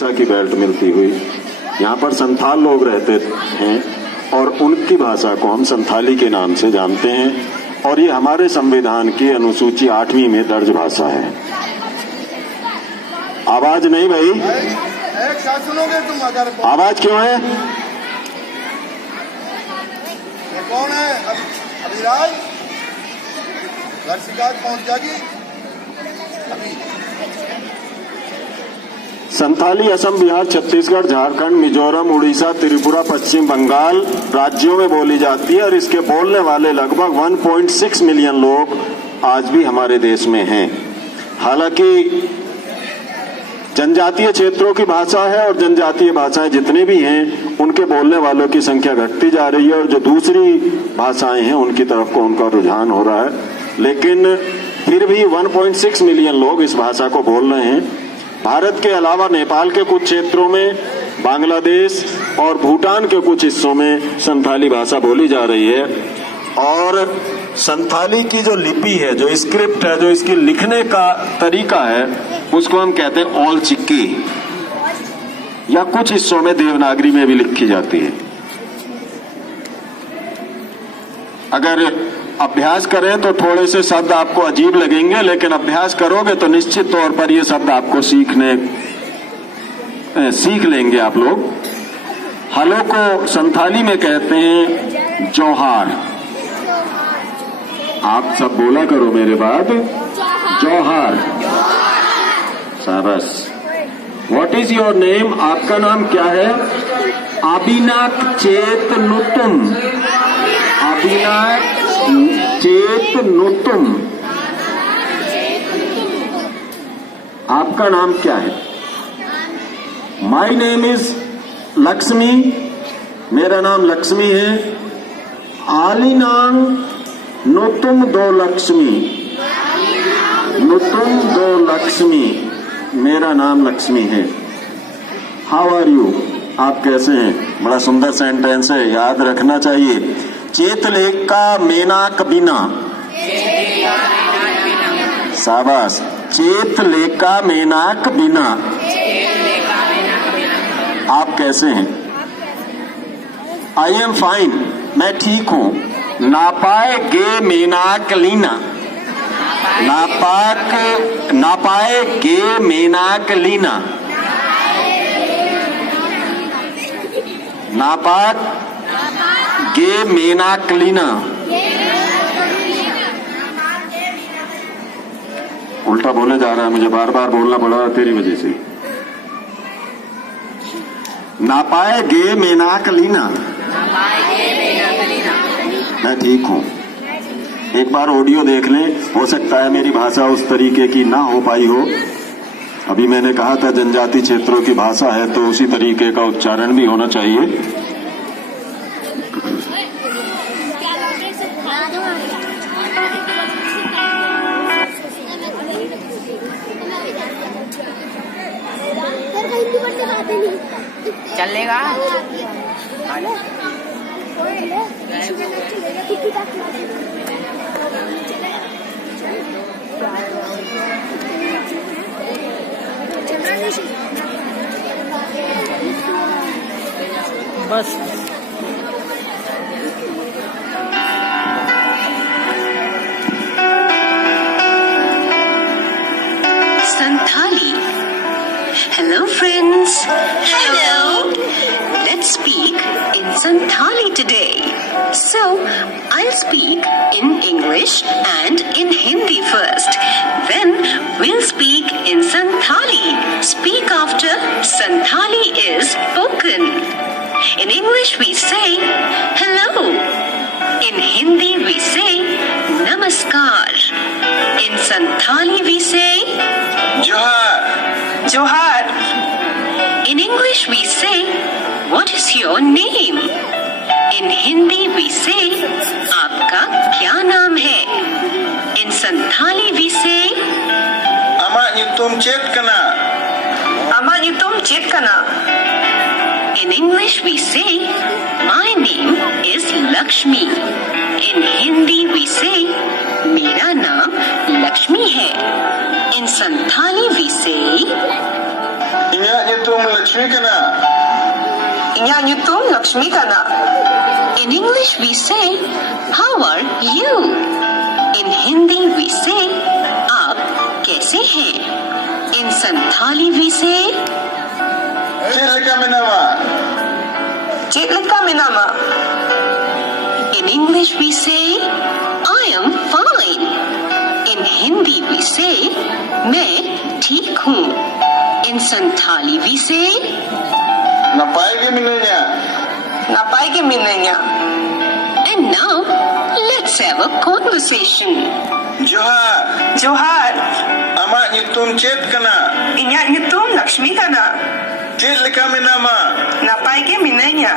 उड़ीसा की बेल्ट मिलती हुई। यहाँ पर संथाल लोग रहते हैं और उनकी भाषा को हम संथाली के नाम से जानते हैं और ये हमारे संविधान की अनुसूची 8वीं में दर्ज भाषा है। आवाज नहीं भाई, सुनोगे तुम अगर आवाज क्यों है? ये कौन है? अभिराज, घर शिकायत पहुंच जाएगी अभी। संथाली असम, बिहार, छत्तीसगढ़, झारखंड, मिजोरम, उड़ीसा, त्रिपुरा, पश्चिम बंगाल राज्यों में बोली जाती है और इसके बोलने वाले लगभग 1.6 मिलियन लोग आज भी हमारे देश में हैं। हालांकि जनजातीय क्षेत्रों की भाषा है और जनजातीय भाषाएं जितनी भी हैं उनके बोलने वालों की संख्या घटती जा रही है और जो दूसरी भाषाएं हैं उनकी तरफ को उनका रुझान हो रहा है, लेकिन फिर भी 1.6 मिलियन लोग इस भाषा को बोल रहे हैं। भारत के अलावा नेपाल के कुछ क्षेत्रों में, बांग्लादेश और भूटान के कुछ हिस्सों में संथाली भाषा बोली जा रही है और संथाली की जो लिपि है, जो स्क्रिप्ट है, जो इसकी लिखने का तरीका है, उसको हम कहते हैं ऑल चिक्की, या कुछ हिस्सों में देवनागरी में भी लिखी जाती है। अगर अभ्यास करें तो थोड़े से शब्द आपको अजीब लगेंगे, लेकिन अभ्यास करोगे तो निश्चित तौर पर ये शब्द आपको सीख लेंगे आप लोग। हलो को संथाली में कहते हैं जोहार। आप सब बोला करो मेरे बाद, जोहार। शाबाश। What is your name? आपका नाम क्या है? अबिनाक चेतनुतुम। अबिनाक चेतनुतुम। आपका नाम क्या है? My name is Lakshmi. मेरा नाम लक्ष्मी है। आलिनांग नुतुम दो लक्ष्मी। नुतुम दो लक्ष्मी। मेरा नाम लक्ष्मी है। How are you? आप कैसे हैं? बड़ा सुंदर सेंटेंस है, याद रखना चाहिए। चेतलेका मेनाक बिना। शाबाश। चेतलेका मेनाक बिना। आप कैसे हैं? I am fine. मैं ठीक हूं। नापाए गे मेनाक लीना। नापाए गे मेनाक लीना। नापाक गे मेनाक लीना। उल्टा बोले जा रहा है, मुझे बार बार बोलना पड़ रहा है तेरी वजह से। नापाए गे मेनाक लीना। मैं ठीक हूं। एक बार ऑडियो देख लें, हो सकता है मेरी भाषा उस तरीके की ना हो पाई हो। अभी मैंने कहा था जनजाति क्षेत्रों की भाषा है तो उसी तरीके का उच्चारण भी होना चाहिए। चलेगा। बस Santhali. Hello friends. Hello. Let's speak in Santhali today. So, I'll speak in English and in Hindi first. Then we'll speak in Santhali. Speak after Santhali is spoken. In English we say hello. In Hindi we say namaskar. In Santhali we say जोहार। Johar. In English we say, what is your name? In Hindi we say, आपका क्या नाम है? In Santhali we say, Amak nyutum chet kana. Amak nyutum chet kana. In English we say, my name is Lakshmi. In Hindi we say, मेरा नाम लक्ष्मी है. In Santhali we say, Inyak nyutum Lakshmi kana. Inyong nyutum Lakshmi kana. In English we say, how are you? In Hindi we say, आप कैसे हैं? In Santhali we say, Chilika minama. Chitlika minama. in English we say, I am fine. In Hindi we say, मैं ठीक हूँ. In Santhali we say, Napaigi minanya. Napaigi minanya. and now let's have a conversation. Johar. Johar. Ama nyutum chet kana. Inyong nyutum Lakshmi kana. Chilika minama. Napaigi minanya.